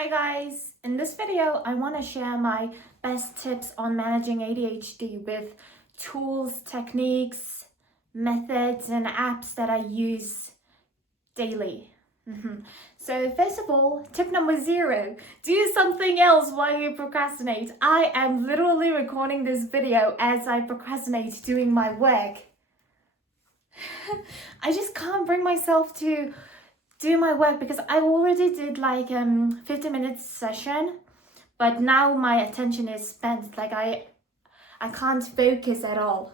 Hi guys, in this video I want to share my best tips on managing ADHD with tools, techniques, methods and apps that I use daily. So first of all, tip number 0, do something else while you procrastinate. I am literally recording this video as I procrastinate doing my work. I just can't bring myself to do my work because I already did like 50 minutes session, but now my attention is spent. Like I can't focus at all.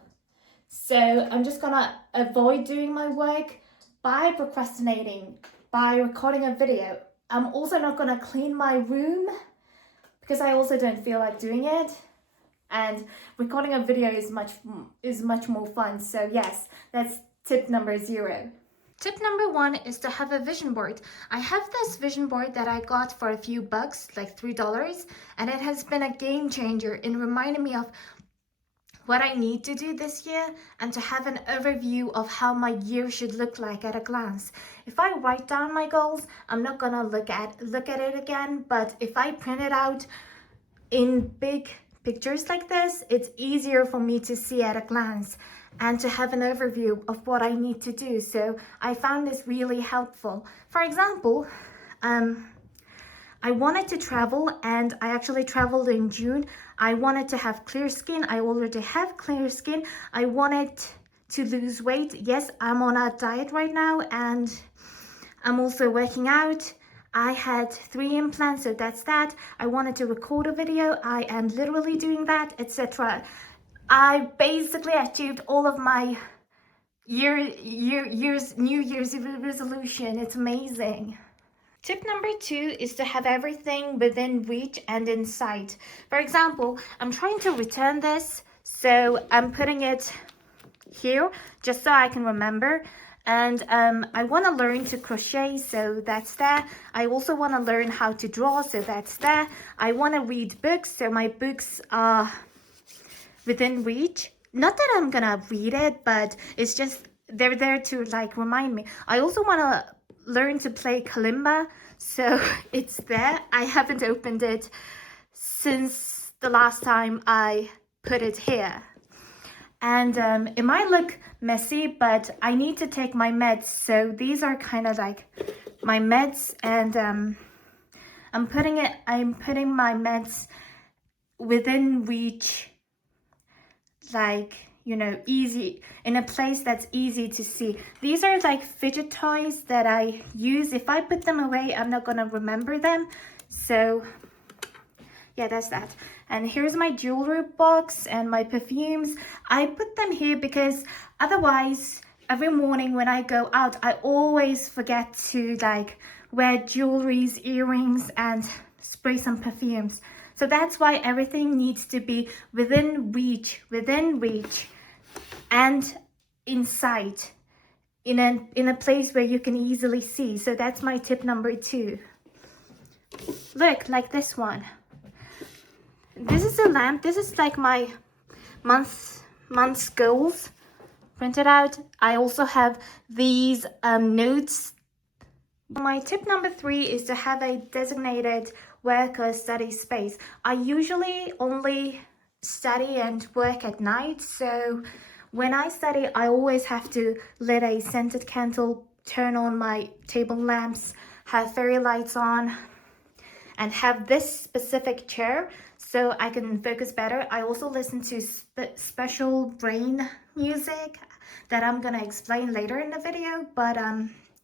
So I'm just gonna avoid doing my work by procrastinating, by recording a video. I'm also not gonna clean my room because I also don't feel like doing it. And recording a video is much more fun. So yes, that's tip number 0. Tip number 1 is to have a vision board. I have this vision board that I got for a few bucks, like $3, and it has been a game changer in reminding me of what I need to do this year and to have an overview of how my year should look like at a glance. If I write down my goals, I'm not gonna look at it again, but if I print it out in big pictures like this, it's easier for me to see at a glance and to have an overview of what I need to do. So I found this really helpful. For example, I wanted to travel and I actually traveled in June. I wanted to have clear skin. I already have clear skin. I wanted to lose weight. Yes, I'm on a diet right now and I'm also working out. I had 3 implants, so that's that. I wanted to record a video. I am literally doing that, etc. I basically achieved all of my New Year's resolution. It's amazing. Tip number 2 is to have everything within reach and in sight. For example, I'm trying to return this, so I'm putting it here just so I can remember. And I want to learn to crochet, so that's there. I also want to learn how to draw, so that's there. I want to read books, so my books are within reach. Not that I'm gonna read it, but it's just they're there to like remind me. I also want to learn to play kalimba, so it's there. I haven't opened it since the last time I put it here. And it might look messy, but I need to take my meds. So these are kind of like my meds, and I'm putting my meds within reach, like, you know, easy, in a place that's easy to see. These are like fidget toys that I use. If I put them away, I'm not gonna remember them. So yeah, that's that. And here's my jewelry box and my perfumes. I put them here because otherwise every morning when I go out, I always forget to like wear jewelries, earrings, and spray some perfumes. So that's why everything needs to be within reach and in sight, in a place where you can easily see. So that's my tip number 2. Look, like this one. This is a lamp. This is like my month's goals printed out. I also have these notes. My tip number 3 is to have a designated work or study space. I usually only study and work at night, so when I study, I always have to lit a scented candle, turn on my table lamps, have fairy lights on, and have this specific chair so I can focus better. I also listen to special brain music that I'm gonna explain later in the video, but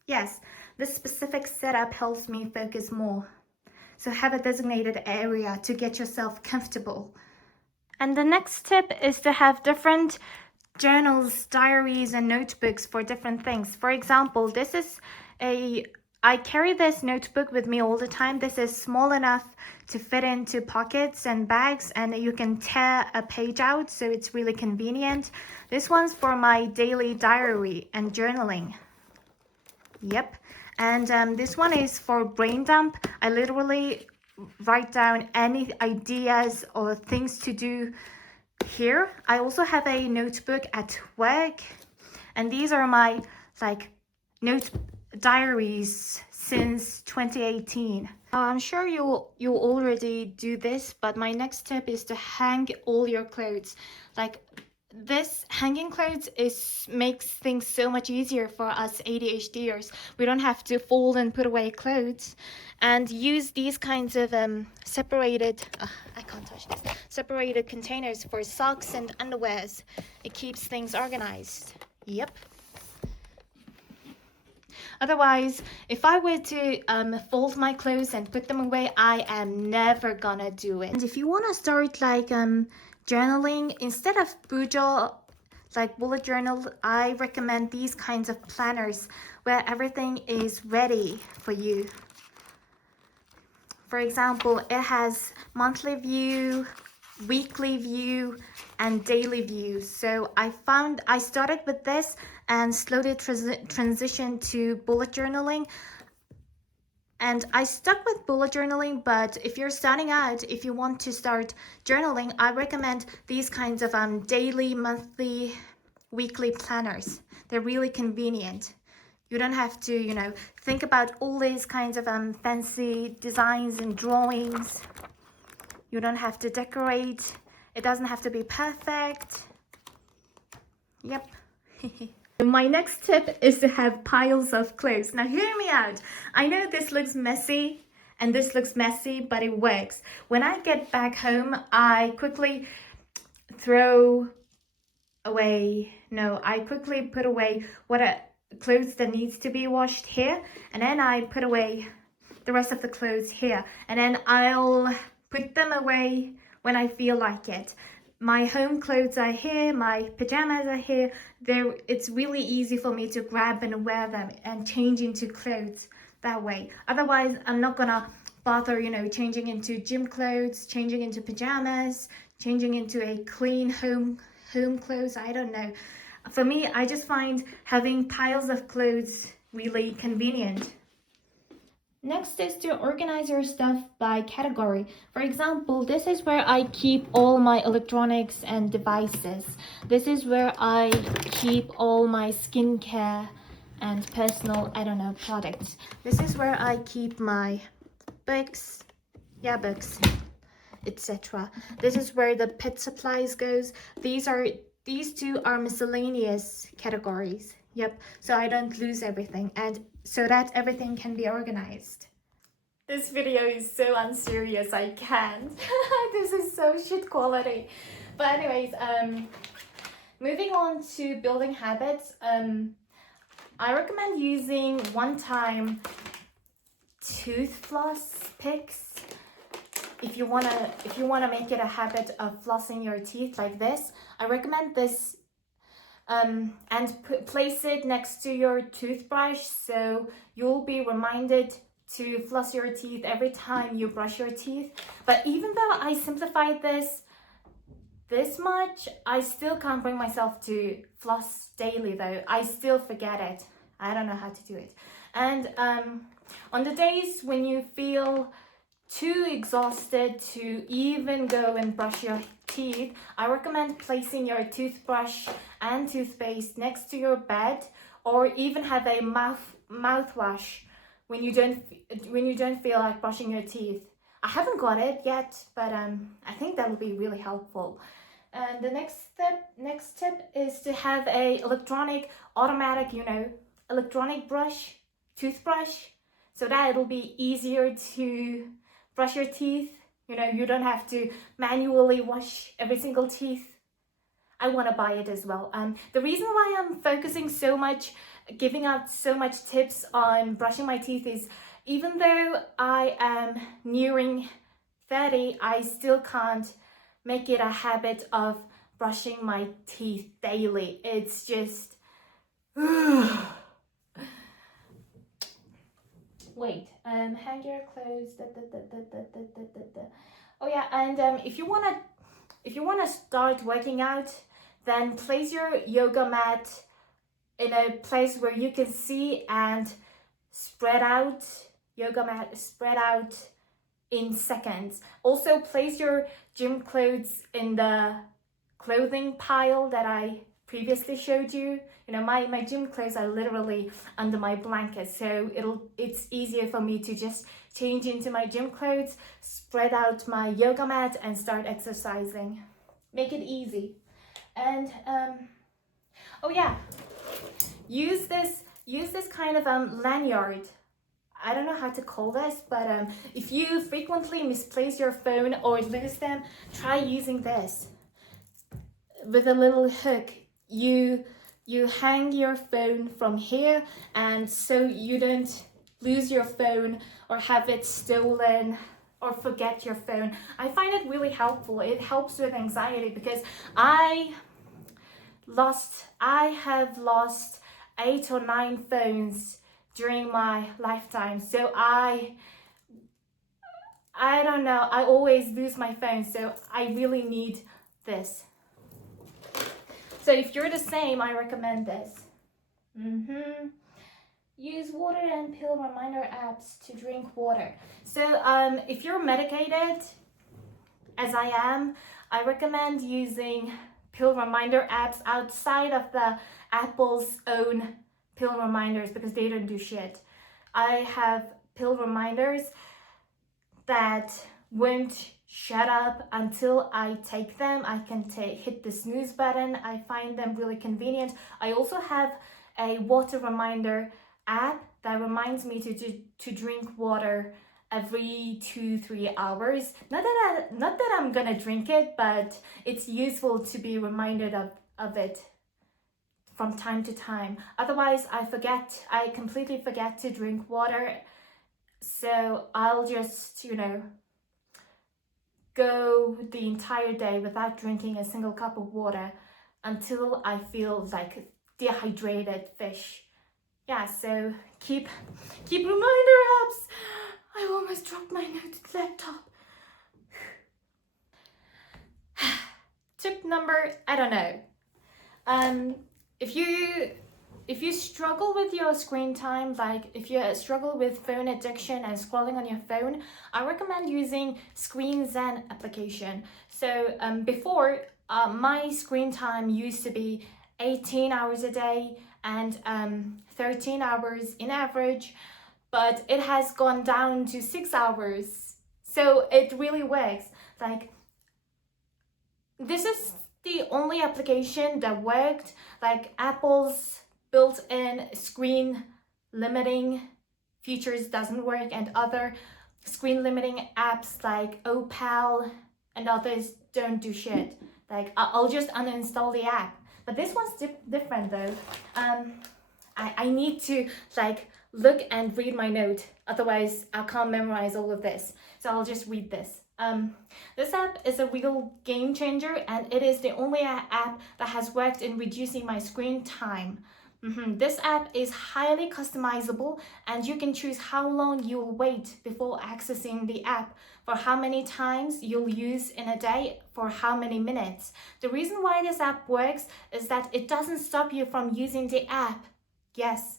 yes, this specific setup helps me focus more. So have a designated area to get yourself comfortable. And the next tip is to have different journals, diaries, and notebooks for different things. For example, I carry this notebook with me all the time. This is small enough to fit into pockets and bags, and you can tear a page out, so it's really convenient. This one's for my daily diary and journaling. Yep. And this one is for brain dump. I literally write down any ideas or things to do here. I also have a notebook at work, and these are my like diaries since 2018. I'm sure you already do this, but my next tip is to hang all your clothes. Like this hanging clothes makes things so much easier for us ADHDers. We don't have to fold and put away clothes, and use these kinds of separated I can't touch this, separated containers for socks and underwears. It keeps things organized. Yep. Otherwise, if I were to fold my clothes and put them away, I am never gonna do it. And if you want to start like journaling, instead of like bullet journal, I recommend these kinds of planners where everything is ready for you. For example, it has monthly view, weekly view, and daily view. So I started with this and slowly transitioned to bullet journaling. And I stuck with bullet journaling, but if you're starting out, if you want to start journaling, I recommend these kinds of daily, monthly, weekly planners. They're really convenient. You don't have to, you know, think about all these kinds of fancy designs and drawings. You don't have to decorate. It doesn't have to be perfect. Yep. My next tip is to have piles of clothes. Now hear me out. I know this looks messy and this looks messy, but it works. When I get back home, I quickly put away clothes that needs to be washed here, and then I put away the rest of the clothes here, and then I'll put them away when I feel like it. My home clothes are here, my pajamas are here. It's really easy for me to grab and wear them and change into clothes that way. Otherwise, I'm not gonna bother, you know, changing into gym clothes, changing into pajamas, changing into a clean home clothes. I don't know. For me, I just find having piles of clothes really convenient. Next is to organize your stuff by category. For example, this is where I keep all my electronics and devices. This is where I keep all my skincare and personal, products. This is where I keep my books, etc. This is where the pet supplies goes. These two are miscellaneous categories. Yep, so I don't lose everything, and so that everything can be organized. This video is so unserious, I can't. This is so shit quality. But anyways, moving on to building habits, I recommend using one-time tooth floss picks. If you wanna make it a habit of flossing your teeth like this, I recommend this, and place it next to your toothbrush, so you'll be reminded to floss your teeth every time you brush your teeth. But even though I simplified this much, I still can't bring myself to floss daily though. I still forget it. I don't know how to do it. And on the days when you feel too exhausted to even go and brush your teeth, I recommend placing your toothbrush and toothpaste next to your bed, or even have a mouthwash when you don't feel like brushing your teeth. I haven't got it yet, but I think that will be really helpful. And the next tip is to have a automatic, electronic toothbrush, so that it'll be easier to brush your teeth. You don't have to manually wash every single teeth. I want to buy it as well. The reason why I'm focusing so much, giving out so much tips on brushing my teeth is, even though I am nearing 30, I still can't make it a habit of brushing my teeth daily. It's just... Wait, hang your clothes. Oh yeah, and if you wanna start working out, then place your yoga mat in a place where you can see and spread out in seconds. Also, place your gym clothes in the clothing pile that I previously showed you. You know, my gym clothes are literally under my blanket, so it's easier for me to just change into my gym clothes, spread out my yoga mat and start exercising. Make it easy. And oh yeah, use this kind of lanyard. I don't know how to call this, but if you frequently misplace your phone or lose them, try using this. With a little hook, you hang your phone from here, and so you don't lose your phone or have it stolen or forget your phone. I find it really helpful. It helps with anxiety because I have lost 8 or 9 phones during my lifetime. So I don't know, I always lose my phone, so I really need this. So if you're the same, I recommend this. Use water and pill reminder apps to drink water. So if you're medicated, as I am, I recommend using pill reminder apps outside of the Apple's own pill reminders because they don't do shit. I have pill reminders that won't shut up until I take them. I can hit the snooze button. I find them really convenient. I also have a water reminder app that reminds me to drink water every 2-3 hours. Not that I'm gonna drink it, but it's useful to be reminded of it from time to time. Otherwise I completely forget to drink water. So I'll just, go the entire day without drinking a single cup of water until I feel like dehydrated fish. Yeah, so keep reminder apps. I almost dropped my laptop. Tip number, I don't know. If you struggle with your screen time, like if you struggle with phone addiction and scrolling on your phone, I recommend using Screen Zen application. So before, my screen time used to be 18 hours a day and 13 hours in average, but it has gone down to 6 hours. So it really works. Like, this is the only application that worked. Like, Apple's built-in screen limiting features doesn't work, and other screen limiting apps like Opal and others don't do shit. Like, I'll just uninstall the app. But this one's different though. I need to look and read my note, otherwise I can't memorize all of this. So I'll just read this. This app is a real game changer, and it is the only app that has worked in reducing my screen time. This app is highly customizable, and you can choose how long you'll wait before accessing the app, for how many times you'll use in a day, for how many minutes. The reason why this app works is that it doesn't stop you from using the app. Yes,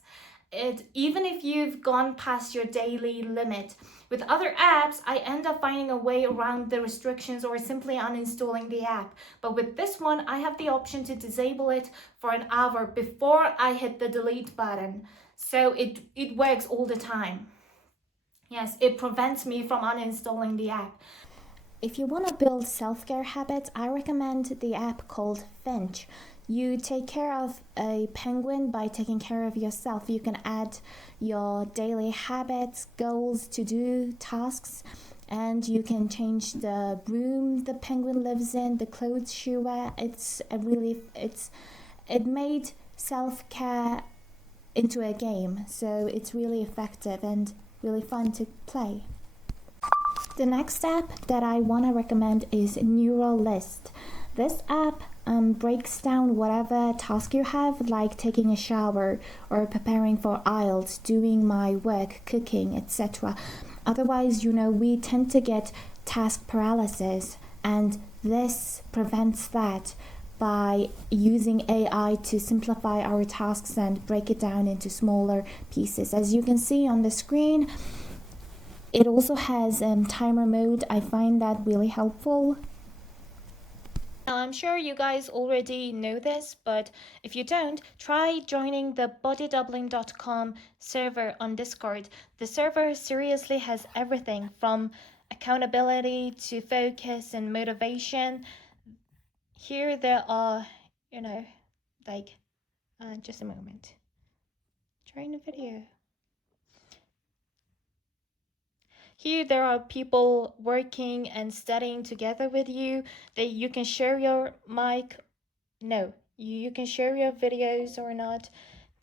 even if you've gone past your daily limit. With other apps, I end up finding a way around the restrictions or simply uninstalling the app. But with this one, I have the option to disable it for an hour before I hit the delete button. So it works all the time. Yes, it prevents me from uninstalling the app. If you want to build self-care habits, I recommend the app called Finch. You take care of a penguin by taking care of yourself. You can add your daily habits, goals, to-do, tasks, and you can change the room the penguin lives in, the clothes she wears. It made self-care into a game, so it's really effective and really fun to play. The next app that I want to recommend is Neuralist. This app breaks down whatever task you have, like taking a shower or preparing for IELTS, doing my work, cooking, etc. Otherwise, we tend to get task paralysis, and this prevents that by using AI to simplify our tasks and break it down into smaller pieces. As you can see on the screen, it also has timer mode. I find that really helpful. Now, I'm sure you guys already know this, but if you don't, try joining the bodydoubling.com server on Discord. The server seriously has everything from accountability to focus and motivation. Here there are, like, just a moment. Trying the video. Here there are people working and studying together with you. You can share your mic. No, you can share your videos or not.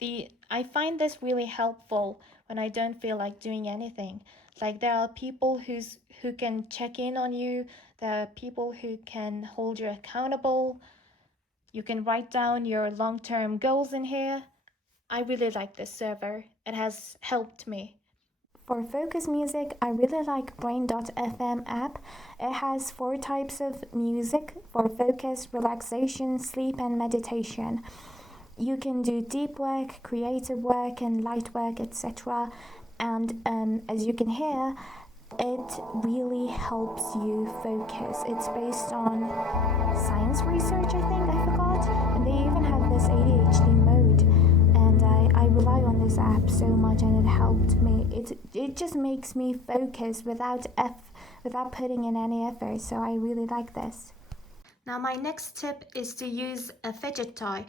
I find this really helpful when I don't feel like doing anything. Like there are people who can check in on you. There are people who can hold you accountable. You can write down your long-term goals in here. I really like this server. It has helped me. For focus music, I really like Brain.fm app. It has 4 types of music for focus, relaxation, sleep, and meditation. You can do deep work, creative work, and light work, etc. And as you can hear, it really helps you focus. It's based on science research, I think, I forgot. And they even have this ADHD mode. And I rely on this app so much, and it helped me. It just makes me focus without putting in any effort. So I really like this. Now my next tip is to use a fidget toy.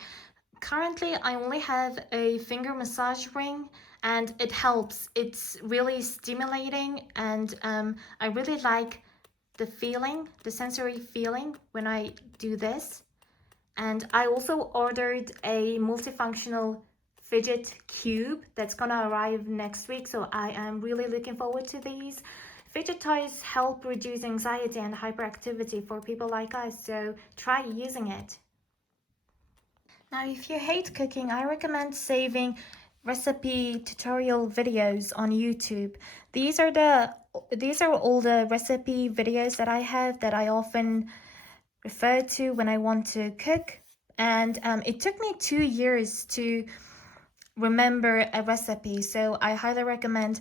Currently, I only have a finger massage ring, and it helps. It's really stimulating, and I really like the feeling, the sensory feeling when I do this. And I also ordered a multifunctional fidget cube that's gonna arrive next week, so I am really looking forward to these. Fidget toys help reduce anxiety and hyperactivity for people like us, so try using it. Now, if you hate cooking, I recommend saving recipe tutorial videos on YouTube. These are all the recipe videos that I have that I often refer to when I want to cook. And it took me 2 years to remember a recipe, so I highly recommend,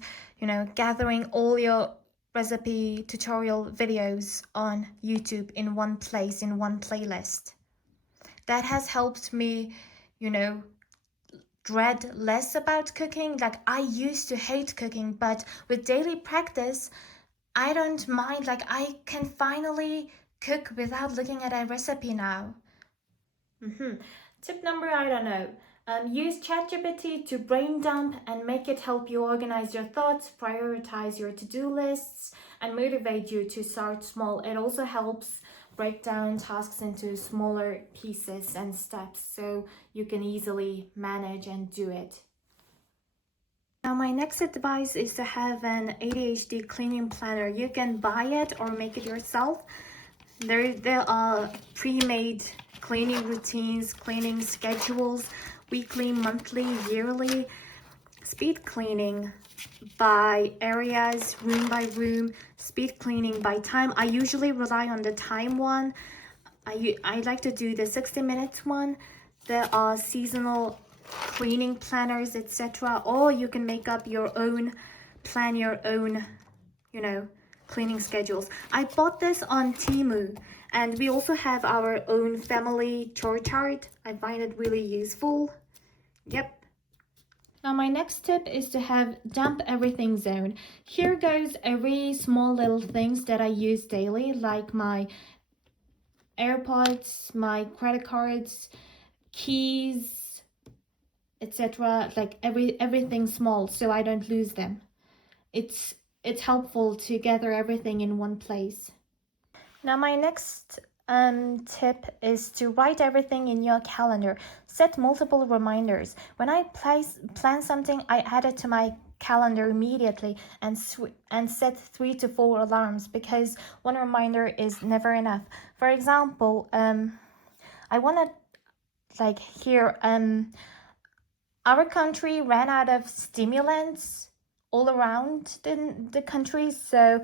gathering all your recipe tutorial videos on YouTube in one place, in one playlist. That has helped me, dread less about cooking. Like, I used to hate cooking, but with daily practice, I don't mind. Like, I can finally cook without looking at a recipe now. Tip number, I don't know. Use ChatGPT to brain dump and make it help you organize your thoughts, prioritize your to-do lists, and motivate you to start small. It also helps break down tasks into smaller pieces and steps so you can easily manage and do it. Now, my next advice is to have an ADHD cleaning planner. You can buy it or make it yourself. There are pre-made cleaning routines, cleaning schedules, weekly, monthly, yearly, speed cleaning by areas, room by room, speed cleaning by time. I usually rely on the time one. I like to do the 60 minutes one. There are seasonal cleaning planners, etc. Or you can make up your own, plan your own, cleaning schedules. I bought this on Temu, and we also have our own family chore chart. I find it really useful. Yep. Now my next tip is to have dump everything zone. Here goes every small little things that I use daily, like my AirPods, my credit cards, keys, etc. Like everything small, so I don't lose them. It's helpful to gather everything in one place. Now my next tip is to write everything in your calendar. Set multiple reminders. When I plan something, I add it to my calendar immediately and set 3 to 4 alarms, because one reminder is never enough. For example, I want to our country ran out of stimulants all around the country, so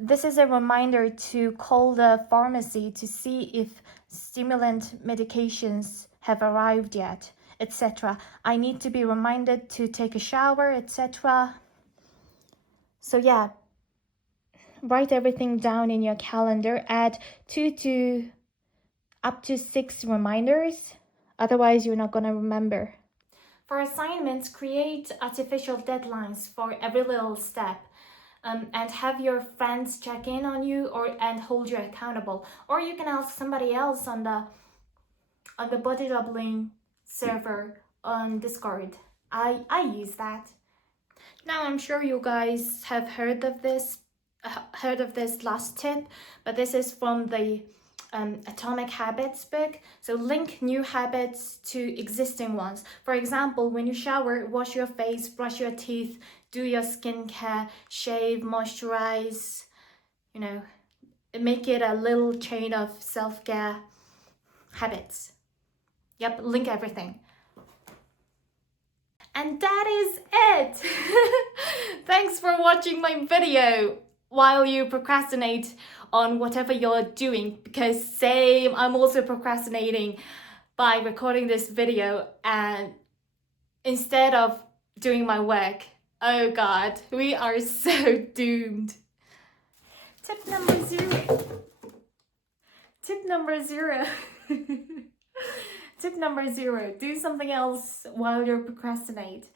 this is a reminder to call the pharmacy to see if stimulant medications have arrived yet, etc. I need to be reminded to take a shower, etc. So yeah, write everything down in your calendar. Add 2 to up to 6 reminders. Otherwise, you're not gonna remember. For assignments, create artificial deadlines for every little step. And have your friends check in on you and hold you accountable. Or you can ask somebody else on the body doubling server on Discord. I use that. Now I'm sure you guys have heard of this last tip, but this is from the Atomic Habits book. So link new habits to existing ones. For example, when you shower, wash your face, brush your teeth, do your skincare, shave, moisturize, you know, make it a little chain of self-care habits. Yep, link everything. And that is it. Thanks for watching my video while you procrastinate on whatever you're doing, because same, I'm also procrastinating by recording this video and instead of doing my work. Oh God, we are so doomed. Tip number 0. Tip number 0. Tip number 0, do something else while you procrastinate.